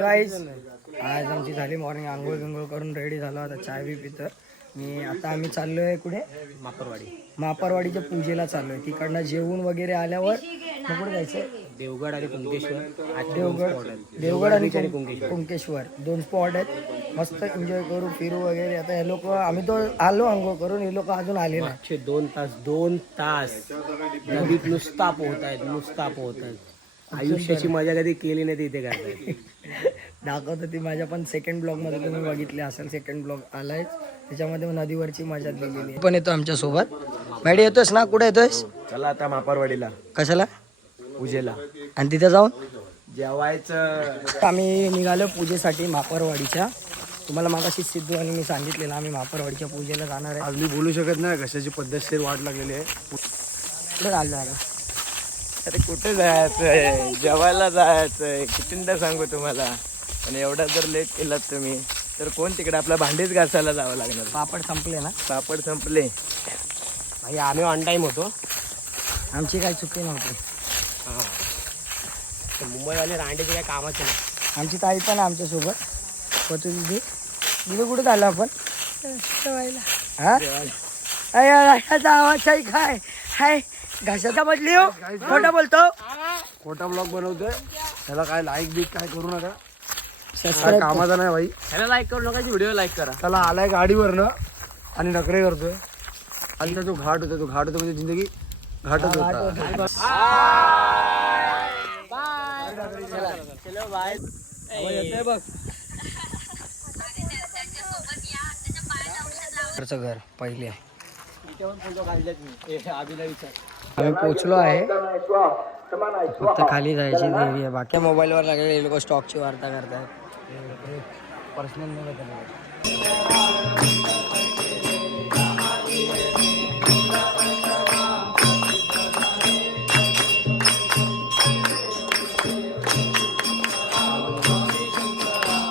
Guys आज आमची झाली मॉर्निंग आंघोळ बिंघोळ करून रेडी झालो. आता चाय बी पितं. मी आता आम्ही चाललोय कुठे? मापरवाडी. मापारवाडीच्या पूजेला चाललोय. तिकडनं जेवून वगैरे आल्यावर मग कुठे जायचंय देवगड आणि कुंकेश्वर. देवगड देवगड आणि कुंकेश्वर. दोन स्पॉट आहेत. मस्त एन्जॉय करू फिरू वगैरे. आता हे लोक आम्ही तो आलो आंघोळ करून. हे लोक अजून आले मागचे दोन तास दोन तास नदीत नुसता पोहत आहेत नुसता पोहत आहेत. आयुष्याची मजा कधी केली नाही ती इथे करतायत दाखवतो ती माझ्या पण सेकंड ब्लॉगमध्ये तुम्ही बघितले असेल सेकंड ब्लॉग आलाय. त्याच्यामध्ये नदीवरची मजा दिलेली पण येतो आमच्यासोबत. मॅडी येतोयस ना? कुठे येतोयस चला आता मापारवाडीला. कशाला? पूजेला. आणि तिथे जाऊन? जेवायचं. आम्ही निघालो पूजेसाठी मापरवाडीच्या. तुम्हाला मागाशी सिद्धू आणि मी सांगितलेलं आम्ही मापरवाडीच्या पूजेला जाणार आहे. आज मी बोलू शकत नाही कशाची पद्धतशीर वाट लागलेली आहे. कुठे चाललो आता अरे कुठे जायचंय? जेवायला जायचंय. कितींदा सांगू तुम्हाला? आणि एवढा जर लेट केलात तुम्ही तर कोण तिकडे आपल्या भांडीच घासायला जावं लागणार? पापड संपले ना? पापड संपले. आणि आम्ही ऑन टाइम होतो. आमची काही चुकी नव्हती. मुंबईवाले रांडेचे काय कामाचे नाही. आमची ताई पण आहे आमच्यासोबत. होतो दिदी दिदी कुठे चाललो आपण? हा? अय, घशाचा आवाज आहे काय? हाय. घशाचा बदली हो. खोटं बोलतो. खोटा ब्लॉग बनवतोय. त्याला काय लाईक बीक काय करू नका. काय कामाचा नाही भाई. त्याला लाईक करू नका व्हिडिओ लाईक करा. त्याला आलाय गाडीवरनं आणि नखरे करतोय. आणि तो घाट होता तो घाट होता म्हणजे जिंदगी घाटच होता. घरचं घर पहिले. आम्ही पोचलो आहे. फक्त खाली जायची देवी आहे. बाकी मोबाईलवर लागलेले लोक स्टॉकची वार्ता करतात पर्सनल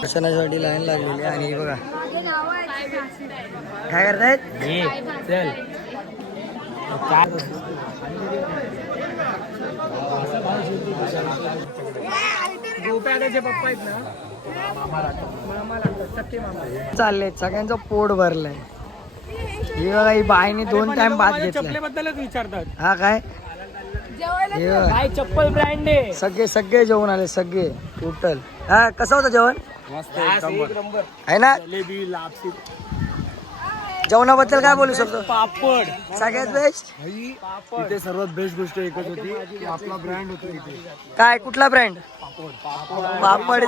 दर्शनासाठी लाईन लागलेली आहे आणि बघा. काय करतायत? चल. चालले सगळ्यांचं पोट भरलंय. ही बघा ही बाईने दोन टाइम बद्दलच विचारतात. हा काय? हे बघा. काय चप्पल ब्रँड आहे. सगळे सगळे जेवण आले सगळे टोटल हा कसं होतं जेवण? एक नंबर. आहे ना? जेवणाबद्दल काय बोलू शकतो? पापड. सगळ्यात बेस्ट इथे सर्वात बेस्ट गोष्ट एकच होती की आपला ब्रँड होतो इथे. काय कुठला ब्रँड पापड. पापड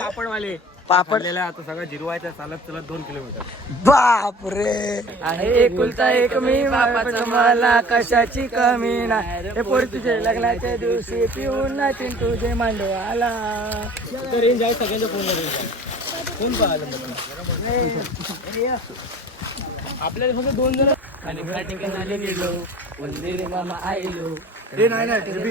पापडवाले. पापड. आता सगळं जिरवायचं चालत चालत दोन किलोमीटर. बाप रे आहे एकुलता एक मी बापाचं मला कशाची कमी नाही. हे पोरी तुझे लग्नाच्या दिवशी पिऊन नाचीन तुझे मांडवाला. तर सगळ्यांच्या फोन पाहिलं आपल्याला फक्त दोन जण आणि त्या ठिकाणी गेलो. वंदे रे मामा आयलो. हे नाही नाही टिरबी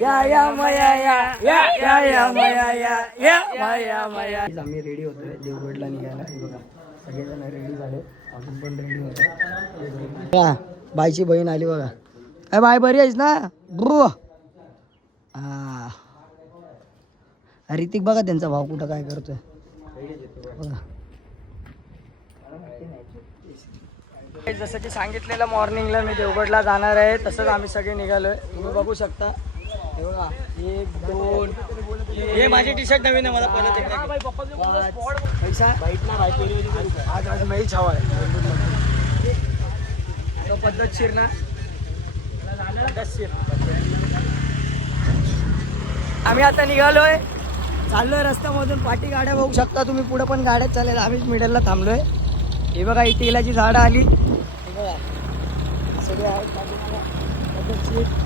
या या मया या. या या या मया या. या मया मया. आम्ही रेडी होतोय. देवगडला निघायला. बघा सगळेजण रेडी झाले. अजून पण रेडी होतो या बाईची बहीण आली बघा. अय बाय बरी आहेस ना? ब्रो. हा ऋतिक बघा त्यांचा भाऊ कुठं काय करतोय. बघा. जसं की सांगितलेलं मॉर्निंगला मी देवगडला जाणार आहे. तसंच आम्ही सगळे निघालोय. तुम्ही बघू शकता. हे बघा. एक दोन. हे माझी टी शर्ट नवीन आहे मला परत पैसा? आज आज मैच हवा आहे. तो पद्धतशीर ना आम्ही आता निघालोय. चाललोय रस्त्यामधून पाठी गाड्या बघू शकता तुम्ही. पुढे पण गाड्या चालेल. आम्हीच मिडलला थांबलोय. हे बघा ही तेलाची झाडं आली. सगळे आहेत.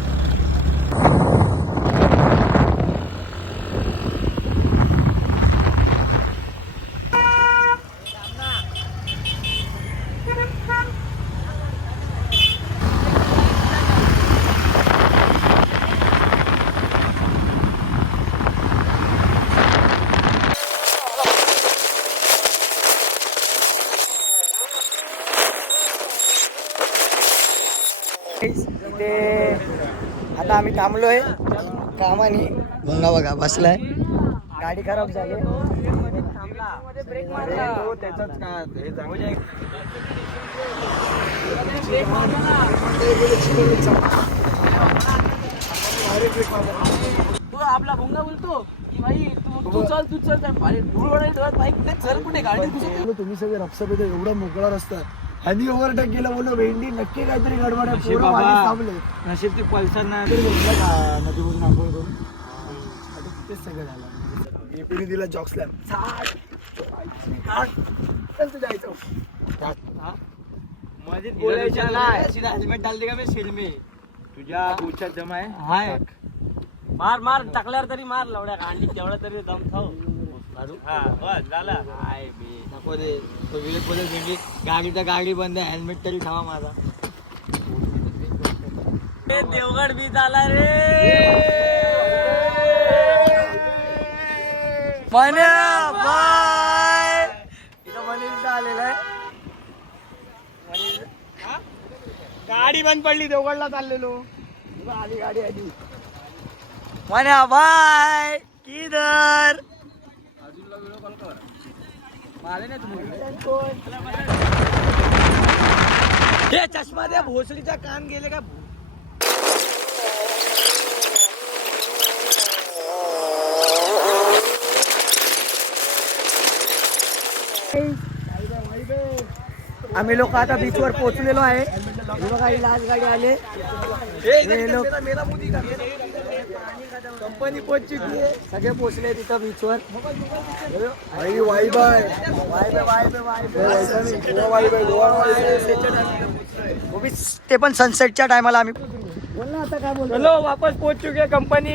थांबलोय. कामाने. भुंगा बघा बसलाय. गाडी खराब झाली. ब्रेक मारला तू आपला भोंगा बोलतो की भाई तू चल तू चल. धूळ बाईक ते चल कुठे गाडी तुम्ही सगळे रक्षापेठ एवढा मोकळा रस्ता आणि ओव्हरटेक केलं बोललो भेंडी नक्की काहीतरी गडबड आहे पोरं मागे थांबले. नशीब ती पल्सर नाही नदीवरून आंघोळ करून? आता तिथेच सगळं झालं. एपीने दिला जॉक स्लॅम चल. तू जायचं. मध्ये बोलायचं नाही. सीधा हेल्मेट डाल दे का मी? सिर में. तुझ्या उच्यात जमा आहे? हाय. मार मार. टाकल्यावर तरी मार लवड्या. कांडी तेवढा तरी दम हा बे नको रे. तो विवेक बोलत भेंडी गाडी तर गाडी बंद आहे हेल्मेट तरी ठेवा माझा. देवगड बीच आला रे. मन्या बाय. इथं मनीष आलेला आहे. गाडी बंद पडली देवगडला चाललेलो. आली गाडी आली. मन्या बाय. किधर हे चष्मा द्या भोसडीचा कान गेले का आम्ही लोक आता बीचवर पोहोचलेलो आहे बघा ही लास्ट गाडी आले हे लोक कंपनी पोहोचली सगळे पोहोचले तिथं बीचवर आई वाई बाय. बे, बे, बे. गोवा वाई बाय गोवा वाई बाय. वो भी ते पण सनसेटच्या टायमाला आम्ही बोल ना आता काय बोल चलो वापस पहुंच चुके हैं कंपनी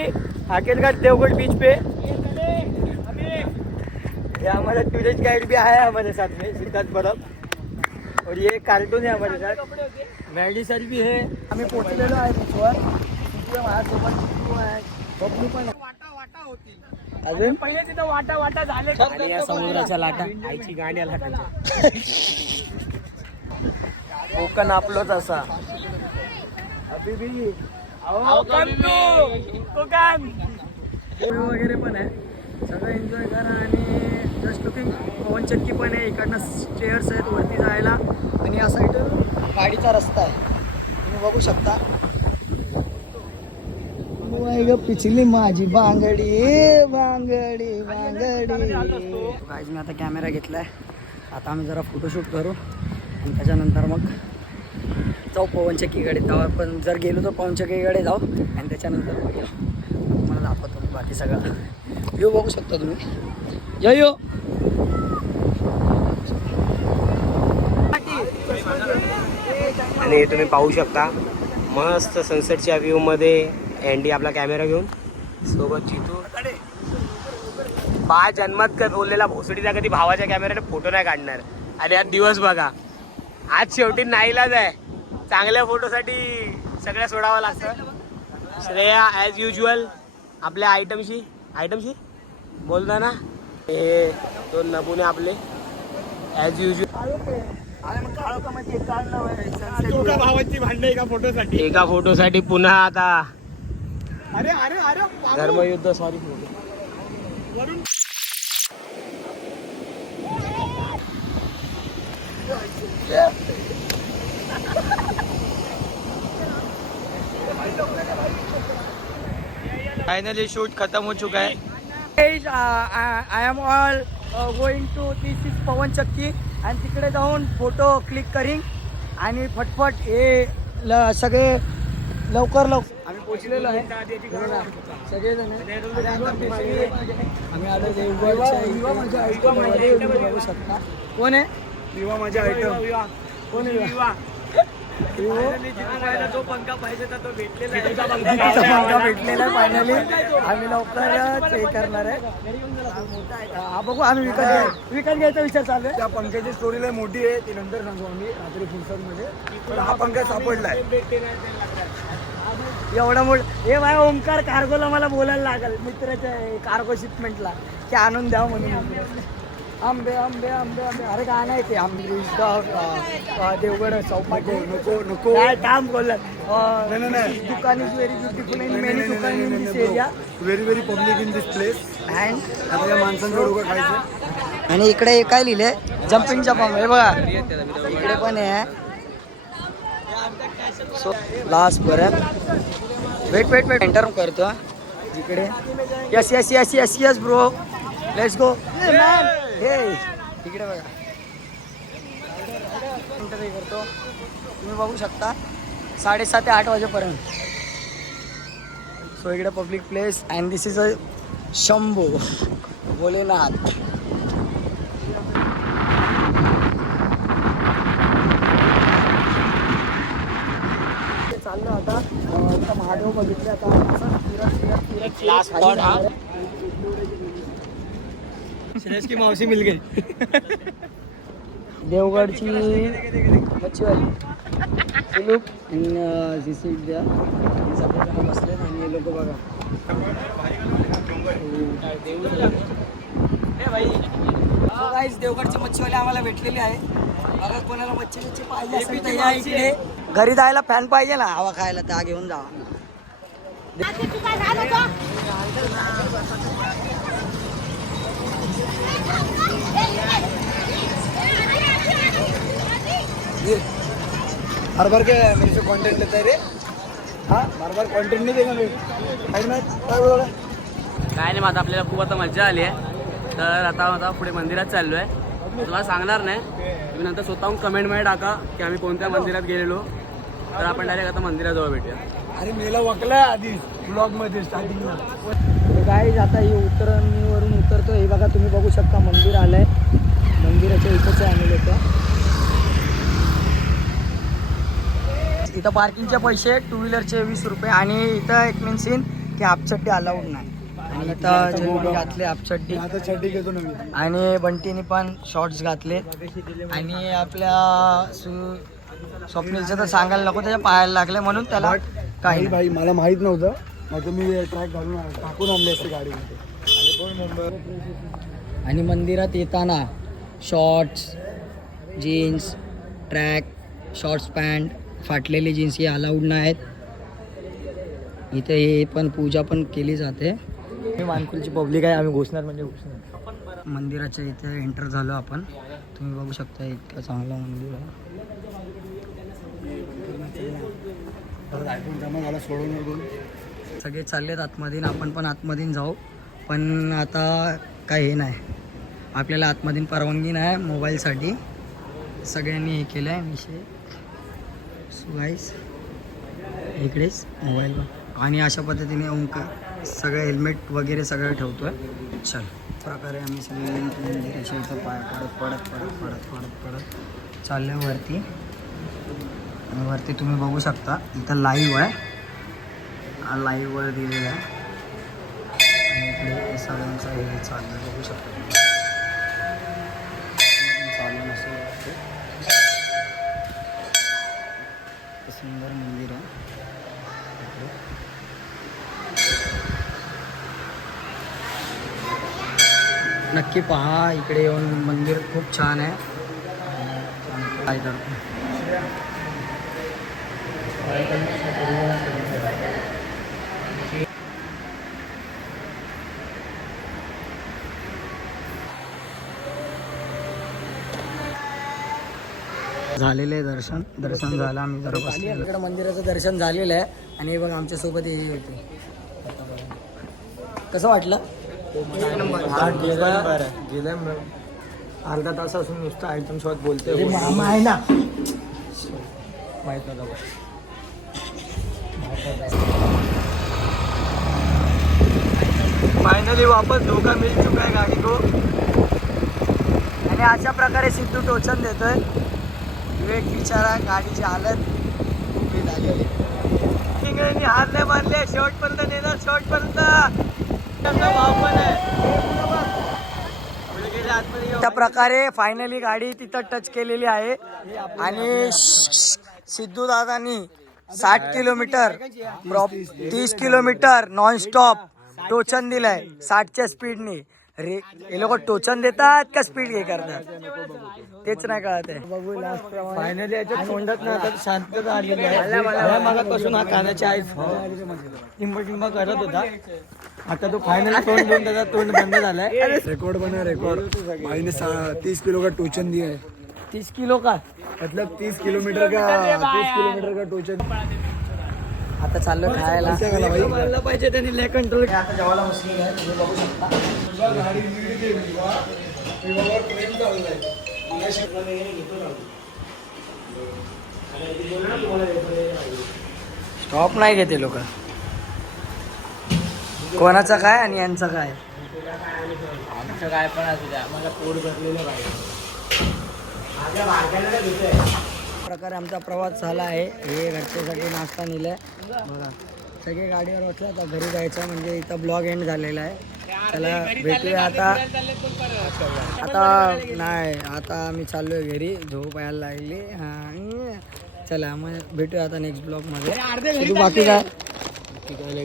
आखिरकार देवगढ़ बीच पे. ये हमारा टूरिस्ट गाइड भी आया है हमारे साथ में सिद्धार्थ बरफ और ये कार्टून है हमारे साथ. मैडी सर भी है आम्ही पोहोचलेलो आहे बीचवर तिथे माझ्यासोबत चिकू अजून? पहिले तिथं वाटा वाटा झाले आणि या समुद्राच्या लाटा आईची गाडी आला कोकण आपलोच असा. अभी कोकण. कोकण वगैरे पण आहे. सगळं एन्जॉय करा आणि जस्ट लुकिंग पवन चक्की पण आहे. इकडनं स्टेअर्स आहेत वरती जायला. आणि या साईड गाडीचा रस्ता आहे. तुम्ही बघू शकता. ग पिचली माझी बांगडी बांगडी बांगडी. गाईज मी आता कॅमेरा घेतलाय. आता आम्ही जरा फोटोशूट करू. आणि त्याच्यानंतर मग जाऊ पवनचक्कीकडे जाऊ आपण जर गेलो तर पवनचक्कीकडे जाऊ. आणि त्याच्यानंतर मग येऊ तुम्हाला दाखवतो मी बाकी सगळं. व्ह्यू बघू शकता तुम्ही. यो यो. आणि तुम्ही पाहू शकता. मस्त सनसेटच्या व्ह्यू मध्ये. अँडी आपला कॅमेरा घेऊन. सोबत जितू. बा जन्मात बोललेला भोसडीचा कधी भावाच्या कॅमेऱ्याने फोटो नाही काढणार. आणि आज दिवस बघा. आज शेवटी नाईलाज आहे. चांगल्या फोटोसाठी सगळ्या सोडावं लागतं. श्रेया ॲज युजल आपल्या आयटमशी आयटमशी बोलता ना हे दोन नमुने आपले. ॲज युजल भावाची भांडे एका फोटोसाठी एका फोटोसाठी पुन्हा आता अरे अरे अरे धर्मयुद्ध सॉरी फायनली शूट खत्म हो चुका है। I am all going to this is पवन चक्की आणि तिकडे जाऊन फोटो क्लिक करीन. आणि फटफट हे ल सगळे लवकर लवकर आम्ही पोचलेलो आहे. सगळेजण. आम्ही आलो देवगडच्या इथे बघू शकता कोण आहे? विवा माझ्या आयटम. कोण आहे? विवा? जो पंखा पाहिजे तो भेटलेला तिचा पंखा भेटलेला आहे. फायनली आम्ही लवकरच हे करणार आहे. हा बघू आम्ही विकत घ्याय- विकत घ्यायचा विचार चालू आहे. त्या पंख्याची स्टोरी लय मोठी आहे. ती नंतर सांगू आम्ही. रात्री फुलसरमध्ये पण हा पंखा सापडलाय. एवढा मोठ हे बाय ओमकार कार्गोला मला बोलायला लागल. मित्राच्या कार्गो शिपमेंटला की आणून द्या म्हणून. आंबे आंबे आंबे आंबे. अरे काय नाही ते आंबे देवगड चौपाटी. नको नको काय थांब बोलत. दुकान is very beautiful in many दुकान in this area very very public in this place and आता या माणसांचं डोकं खायचं आणि इकडे काय लिहिले जम्पिंग जपम हे बघा. इकडे पण आहे. सो लास्ट परत वेट वेट वेट एंटर करतो. इकडे. Yes yes yes yes yes bro let's go हे इकडे बघा. एंटर करतो. तुम्ही बघू शकता. साडेसात ते आठ वाजेपर्यंत. सो इकडे public place and this is a Shambhu Bholenath चाललो आता अं, इथं महादेव बघितले आता असं फिरत फिरत फिरत फिरत Last खाली हा. जाणार. श्रेयस की मावशी मिल गई देवगडची मच्छीवाली द्या सगळेजण बसले आणि हे लोक बघा. guys, देवगडची मच्छीवाली आम्हाला भेटलेली आहे. बघा कोणाला मच्छी बिच्छी पाहिजे असेल तर या इकडे. घरी जायला फॅन पाहिजे ना हवा खायला त्या घेऊन जा हर बार के मेरे से कंटेंट लेता है रे। हाँ बार बार कंटेंट नहीं देगा मेरे। काय नाही काय काय मग आता आपल्याला खूप आता मजा आली आहे. तर आता आता पुढे मंदिरात चाललो आहे तुम्हाला सांगणार नाही. तुम्ही नंतर स्वतःहून कमेंटमध्ये टाका की आम्ही कोणत्या मंदिरात गेलेलो. तर आपण डायरेक्ट आता मंदिराजवळ भेटूया. अरे मेला वकलाय आधी ब्लॉगमध्ये स्टार्टिंगला काय आता ही उतरणीवरून उतरतो हे बघा तुम्ही बघू शकता मंदिर आलंय. मंदिराच्या इथंच आहे आम्ही लोक. इथं पार्किंगचे पैसे टू व्हीलरचे वीस रुपये. आणि इथं एक मीन्स इन की हापचड्डी अलाउड नाही. आणि इथं जे घातले हापचड्डी आता चड्डी घेतो नवीन आणि बंटीने पण शॉर्ट्स घातले. आणि आपल्या सु स्वप्नीलचं तर सांगायला नको त्याच्या पायाला लागले म्हणून त्याला काही. भाई मला माहीत नव्हतं. नाही मी ट्रॅक घालून टाकून आणले असते गाडीमध्ये. आणि मंदिरात येताना shorts jeans track shorts pant फाटलेली जीन्स हे अलाउड नाही आहेत इथे हे पण पूजा पण केली जाते. मी मानकुलची पब्लिक आहे आम्ही घोषणार म्हणजे घोषणार मंदिराच्या इथे एंटर झालो आपण. तुम्ही बघू शकता इतकं चांगलं मंदिर आहे. परत आयफोन जमा झाला सोडून निघून सगळे चाललेत आहेत आणि आपण पण आतमधीन जाऊ. पण आता काय हे नाही. आपल्याला आतमधीन परवानगी नाही मोबाईलसाठी. सगळ्यांनी हे केलं आहे विषय. सो गाईस इकडेच मोबाईल आणि अशा पद्धतीने ओंक सगळं हेल्मेट वगैरे सगळं ठेवतो आहे चल. प्रकारे आम्ही सगळे मंदिराच्या इथं पाय पडत पडत पडत पडत पडत पडत चालल्यावरती आणि वरती तुम्ही बघू शकता इथं लाईव्ह आहे हा लाईव्हवर दिलेला आहे आणि इकडे सगळ्यांचा हे चाललं बघू शकता तुम्ही. चालू नसेल वाटते. सुंदर मंदिर आहे इकडे. नक्की पहा इकडे येऊन मंदिर खूप छान आहे काय करतो झालेलं आहे दर्शन दर्शन झालं आम्ही जरा बसले. मंदिराचं दर्शन झालेलं आहे. आणि बघ आमच्यासोबत हे होते. कसं वाटलं? अर्धा तास असून नुसतं आयटम सोबत बोलतोय मामा आहे ना. माहीत नव्हतं. फायनली वापस धोका मिल चुका है गाडी को। आणि अशा प्रकारे सिद्धू टोचन देतोय विवेक बिचारा गाडीची हालत हे झालेली इंग्रजांनी हार नाही मानले शेवटपर्यंत नेणार शेवटपर्यंत भाव पण आहे. त्या प्रकारे फायनली गाडी तिथं टच केलेली आहे. आणि सिद्धू दादांनी साठ किलोमीटर. प्रॉप तीस किलोमीटर नॉन स्टॉप टोचन दिलंय. साठच्या स्पीडनी रे हे लोक टोचन देतात का स्पीड हे करतात? तेच नाही कळत आहे. फायनली याच्या तोंडात ना आता शांतता आलेली आहे मागापासून हा कानाची आई टिंब टिंब करत होता. आता तो फायनली तोंड देऊन त्याचा तोंड बंद झालाय. रेकॉर्ड बना रेकॉर्ड तीस किलो का टोचन दिया है तीस किलो का? मतलब तीस किलोमीटर का तीस किलोमीटर का टोचन। आता चाललो खायला? मारला पाहिजे त्यांनी ले कंट्रोल आता जेवायला बसलेलं आहे तुम्ही बघू शकता. स्टॉप नाही घेते लोक. कोणाचा काय आणि यांचा काय? आमचं काय पण असू द्या. मला पोट भरलेलं पाहिजे प्रकारे आमचा प्रवास झाला आहे. हे घरच्यासाठी नाश्ता नेलाय. बघा सगळे गाडीवर बसले आता घरी जायचं म्हणजे इथं ब्लॉग एंड झालेला आहे. चला भेटूया आता. आता नाही आता आम्ही चाललोय घरी. झोप यायला लागली. हा चला मग भेटूया आता नेक्स्ट ब्लॉगमध्ये. तू बाकी काय?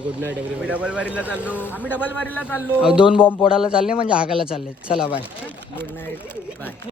गुड नाईट एव्हरी डबल वारीला चाललो. आम्ही डबल वारीला चाललो. दोन बॉम्ब फोडायला चालले म्हणजे हाकायला चालले. चला बाय गुड नाईट बाय